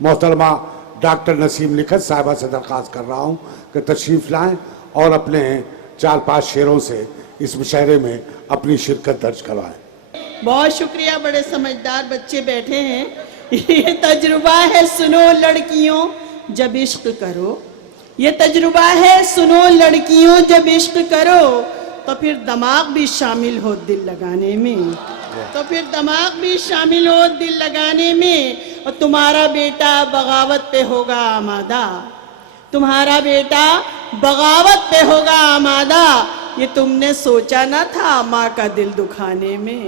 محترمہ ڈاکٹر نسیم لکھت صاحبہ سے درخواست کر رہا ہوں کہ تشریف لائیں اور اپنے 4-5 شعروں سے اس مشاعرے میں اپنی شرکت درج کروائیں۔ بہت شکریہ، بڑے سمجھدار بچے بیٹھے ہیں۔ یہ تجربہ ہے سنو لڑکیوں جب عشق کرو، یہ تجربہ ہے سنو لڑکیوں جب عشق کرو، تو پھر دماغ بھی شامل ہو دل لگانے میں، تو پھر دماغ بھی شامل ہو دل لگانے میں، اور تمہارا بیٹا بغاوت پہ ہوگا آمادہ، تمہارا بیٹا بغاوت پہ ہوگا آمادہ۔ یہ تم نے سوچا نہ تھا ماں کا دل دکھانے میں،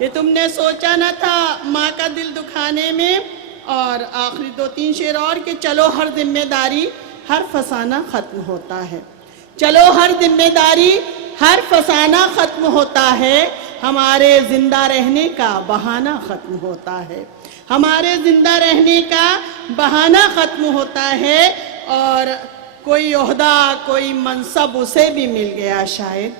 یہ تم نے سوچا نہ تھا ماں کا دل دکھانے میں۔ اور آخری 2-3 شعر اور کہ چلو ہر ذمہ داری ہر فسانہ ختم ہوتا ہے، چلو ہر ذمہ داری ہر فسانہ ختم ہوتا ہے، ہمارے زندہ رہنے کا بہانہ ختم ہوتا ہے، ہمارے زندہ رہنے کا بہانہ ختم ہوتا ہے۔ اور کوئی عہدہ کوئی منصب اسے بھی مل گیا شاید،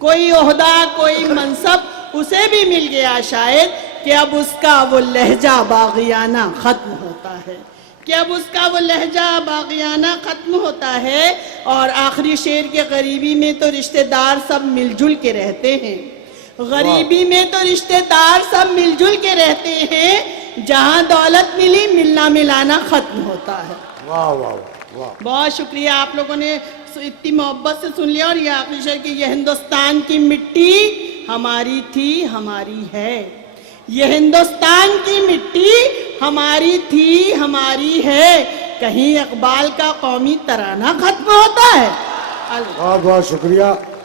کوئی عہدہ کوئی منصب اسے بھی مل گیا شاید، کہ اب اس کا وہ لہجہ باغیانہ ختم ہوتا ہے، کہ اب اس کا وہ لہجہ باغیانہ ختم ہوتا ہے۔ اور آخری شعر کے غریبی میں تو رشتہ دار سب مل جل کے رہتے ہیں، غریبی میں تو رشتہ دار سب مل جل کے رہتے ہیں، جہاں دولت ملی ملنا ملانا ختم ہوتا ہے۔ واہ واہ واہ، بہت شکریہ، آپ لوگوں نے اتنی محبت سے سن لیا۔ اور یہ آخری شعر کہ یہ ہندوستان کی مٹی ہماری تھی ہماری ہے، یہ ہندوستان کی مٹی ہماری تھی ہماری ہے، کہیں اقبال کا قومی ترانہ ختم ہوتا ہے۔ بہت بہت شکریہ۔